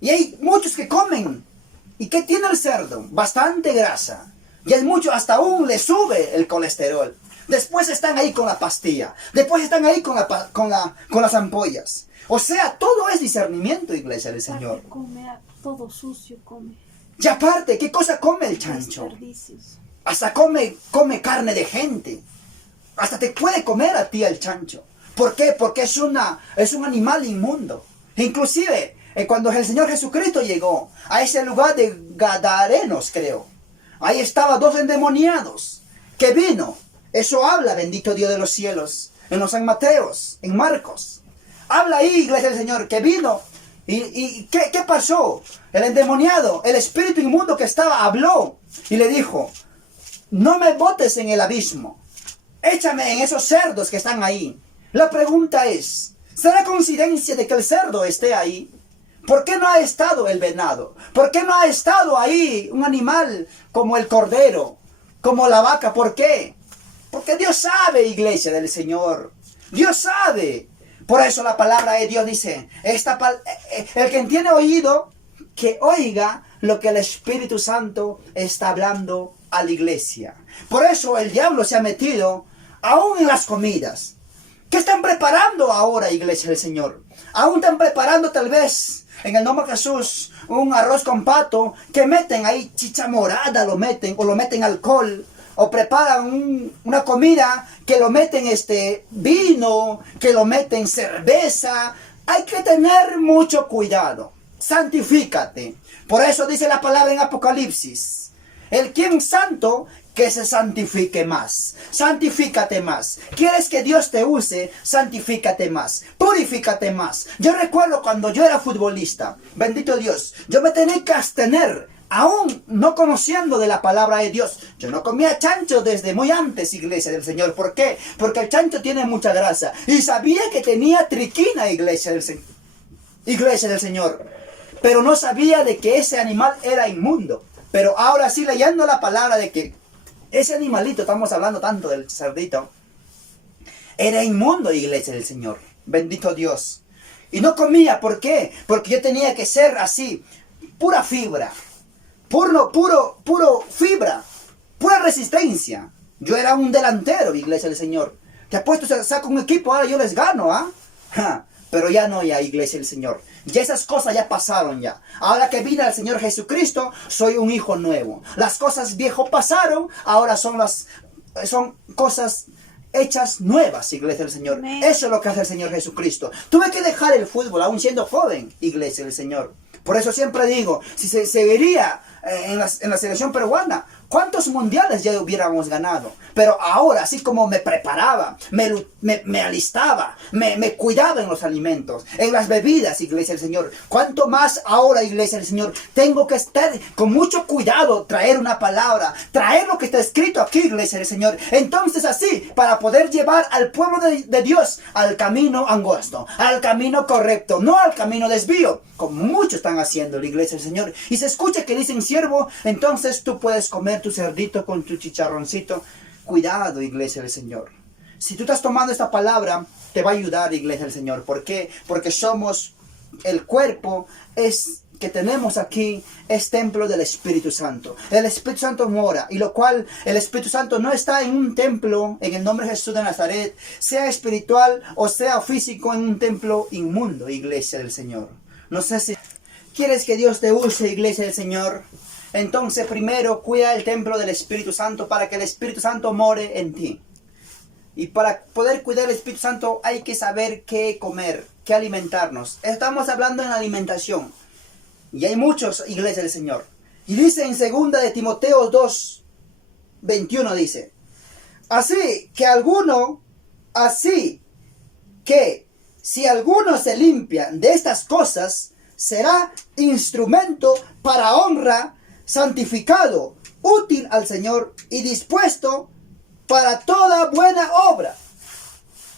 Y hay muchos que comen. ¿Y qué tiene el cerdo? Bastante grasa. Y hay muchos, hasta aún le sube el colesterol. Después están ahí con la pastilla. Después están ahí con las ampollas. O sea, todo es discernimiento, iglesia del Señor. Come todo sucio, come. Y aparte, ¿qué cosa come el chancho? Desperdicios. Hasta come carne de gente. Hasta te puede comer a ti el chancho. ¿Por qué? Porque es un animal inmundo. Inclusive, cuando el Señor Jesucristo llegó a ese lugar de Gadarenos, creo. Ahí estaban dos endemoniados que vino. Eso habla, bendito Dios de los cielos, en los San Mateos, en Marcos. Habla ahí, iglesia del Señor, que vino. ¿Y qué pasó? El endemoniado, el espíritu inmundo que estaba, habló y le dijo: no me botes en el abismo, échame en esos cerdos que están ahí. La pregunta es, ¿será coincidencia de que el cerdo esté ahí? ¿Por qué no ha estado el venado? ¿Por qué no ha estado ahí un animal como el cordero, como la vaca? ¿Por qué? Porque Dios sabe, iglesia del Señor. Dios sabe. Por eso la palabra de Dios dice, el que tiene oído, que oiga lo que el Espíritu Santo está hablando a la iglesia. Por eso el diablo se ha metido aún en las comidas. ¿Qué están preparando ahora, iglesia del Señor? Aún están preparando tal vez, en el nombre de Jesús, un arroz con pato, que meten ahí chicha morada, lo meten alcohol, o preparan una comida que lo meten vino, que lo meten cerveza. Hay que tener mucho cuidado. Santifícate. Por eso dice la palabra en Apocalipsis: el quien santo, que se santifique más. Santifícate más. ¿Quieres que Dios te use? Santifícate más. Purifícate más. Yo recuerdo cuando yo era futbolista, bendito Dios, yo me tenía que abstener, aún no conociendo de la palabra de Dios. Yo no comía chancho desde muy antes, iglesia del Señor. ¿Por qué? Porque el chancho tiene mucha grasa. Y sabía que tenía triquina, iglesia del Señor. Pero no sabía de que ese animal era inmundo. Pero ahora sí, leyendo la palabra de que ese animalito, estamos hablando tanto del cerdito, era inmundo, iglesia del Señor. Bendito Dios. Y no comía, ¿por qué? Porque yo tenía que ser así, pura fibra. Puro fibra, pura resistencia. Yo era un delantero, iglesia del Señor. Te apuesto, saco un equipo, ahora yo les gano, ¿ah? Pero ya no, ya, iglesia del Señor. Ya esas cosas ya pasaron ya. Ahora que vino el Señor Jesucristo, soy un hijo nuevo. Las cosas viejas pasaron, ahora son cosas hechas nuevas, iglesia del Señor. Amén. Eso es lo que hace el Señor Jesucristo. Tuve que dejar el fútbol, aún siendo joven, iglesia del Señor. Por eso siempre digo, si se seguiría en la selección peruana, ¿cuántos mundiales ya hubiéramos ganado? Pero ahora, así como me preparaba, me alistaba, me cuidaba en los alimentos, en las bebidas, iglesia del Señor. ¿Cuánto más ahora, iglesia del Señor? Tengo que estar con mucho cuidado, traer una palabra, traer lo que está escrito aquí, iglesia del Señor. Entonces así, para poder llevar al pueblo de Dios al camino angosto, al camino correcto, no al camino desvío, como muchos están haciendo la iglesia del Señor. Y se escucha que dicen siervo, entonces tú puedes comer tu cerdito con tu chicharroncito. Cuidado, iglesia del Señor. Si tú estás tomando esta palabra, te va a ayudar, iglesia del Señor. ¿Por qué? Porque somos el cuerpo que tenemos aquí, es templo del Espíritu Santo. El Espíritu Santo mora, y lo cual el Espíritu Santo no está en un templo, en el nombre de Jesús de Nazaret, sea espiritual o sea físico, en un templo inmundo, iglesia del Señor. No sé si quieres que Dios te use, iglesia del Señor. Entonces primero cuida el templo del Espíritu Santo para que el Espíritu Santo more en ti. Y para poder cuidar el Espíritu Santo hay que saber qué comer, qué alimentarnos. Estamos hablando en alimentación. Y hay muchos, iglesia del Señor. Y dice en 2 de Timoteo 2:21 dice: así que si alguno se limpia de estas cosas, será instrumento para honra, santificado, útil al Señor y dispuesto para toda buena obra.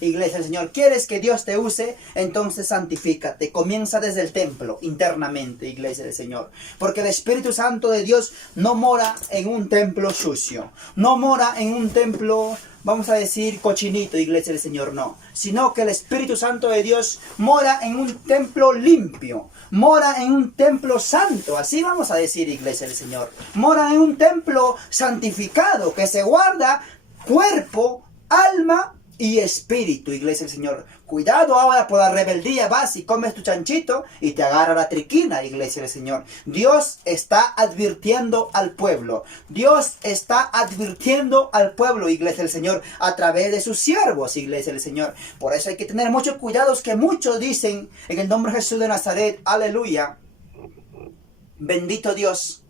iglesia del Señor. ¿Quieres que Dios te use? Entonces santifícate. Comienza desde el templo, internamente, iglesia del Señor. Porque el Espíritu Santo de Dios no mora en un templo sucio. No mora en un templo, vamos a decir, cochinito, iglesia del Señor, no. Sino que el Espíritu Santo de Dios mora en un templo limpio. Mora en un templo santo. Así vamos a decir, iglesia del Señor. Mora en un templo santificado que se guarda cuerpo, alma y espíritu, iglesia del Señor. Cuidado ahora por la rebeldía, vas y comes tu chanchito y te agarra la triquina, iglesia del Señor. Dios está advirtiendo al pueblo. Dios está advirtiendo al pueblo, iglesia del Señor, a través de sus siervos, iglesia del Señor. Por eso hay que tener mucho cuidado, que muchos dicen en el nombre de Jesús de Nazaret, aleluya, bendito Dios,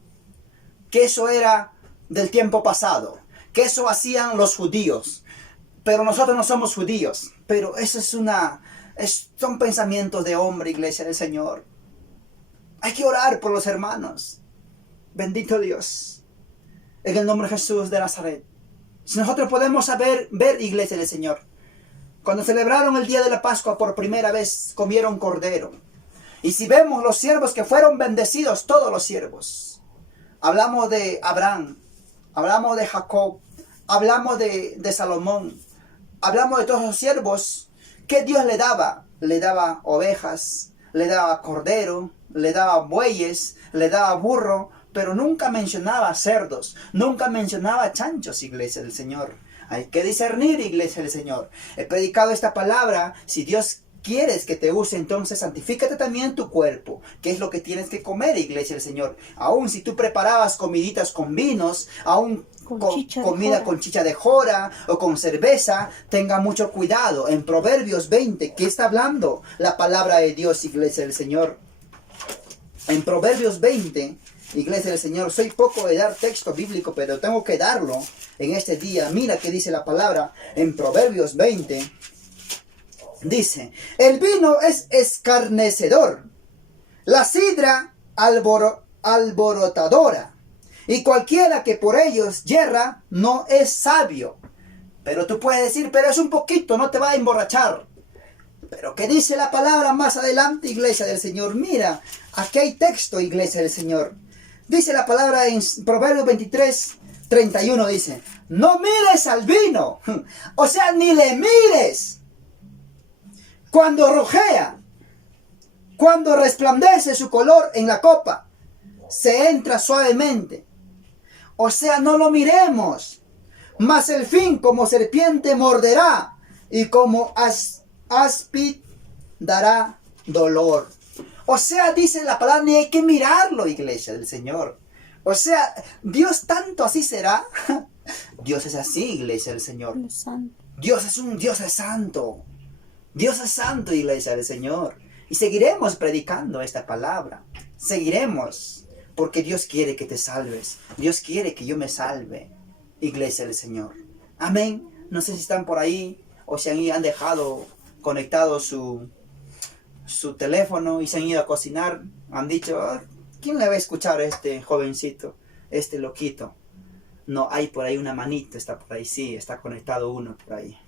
que eso era del tiempo pasado, que eso hacían los judíos. Pero nosotros no somos judíos. Pero eso son pensamientos de hombre, iglesia del Señor. Hay que orar por los hermanos. Bendito Dios. En el nombre de Jesús de Nazaret. Si nosotros podemos ver, iglesia del Señor. Cuando celebraron el día de la Pascua por primera vez, comieron cordero. Y si vemos los siervos que fueron bendecidos, todos los siervos. Hablamos de Abraham. Hablamos de Jacob. Hablamos de Salomón. Hablamos de todos los siervos que Dios le daba. Le daba ovejas, le daba cordero, le daba bueyes, le daba burro, pero nunca mencionaba cerdos, nunca mencionaba chanchos, iglesia del Señor. Hay que discernir, iglesia del Señor. He predicado esta palabra. Si Dios quieres que te use, entonces santifícate también tu cuerpo. ¿Qué es lo que tienes que comer, iglesia del Señor? Aún si tú preparabas comiditas con vinos, aún comida con chicha de jora o con cerveza, tenga mucho cuidado. En Proverbios 20, ¿qué está hablando la palabra de Dios, iglesia del Señor? En Proverbios 20, iglesia del Señor, soy poco de dar texto bíblico, pero tengo que darlo en este día. Mira qué dice la palabra en Proverbios 20. Dice, el vino es escarnecedor, la sidra alborotadora, y cualquiera que por ellos yerra no es sabio. Pero tú puedes decir, pero es un poquito, no te va a emborrachar. Pero ¿qué dice la palabra más adelante, iglesia del Señor? Mira, aquí hay texto, iglesia del Señor. Dice la palabra en Proverbios 23, 31, dice, no mires al vino, o sea, ni le mires. Cuando rojea, cuando resplandece su color en la copa, se entra suavemente. O sea, no lo miremos. Mas el fin como serpiente morderá y como áspid dará dolor. O sea, dice la palabra, ni hay que mirarlo, iglesia del Señor. O sea, Dios tanto así será. Dios es así, iglesia del Señor. Dios es un Dios santo. Dios es santo, iglesia del Señor. Y seguiremos predicando esta palabra. Seguiremos. Porque Dios quiere que te salves. Dios quiere que yo me salve. Iglesia del Señor. Amén. No sé si están por ahí o si han dejado conectado su teléfono y se han ido a cocinar. Han dicho, ¿quién le va a escuchar a este jovencito? Este loquito. No, hay por ahí una manita, está por ahí, sí, está conectado uno por ahí.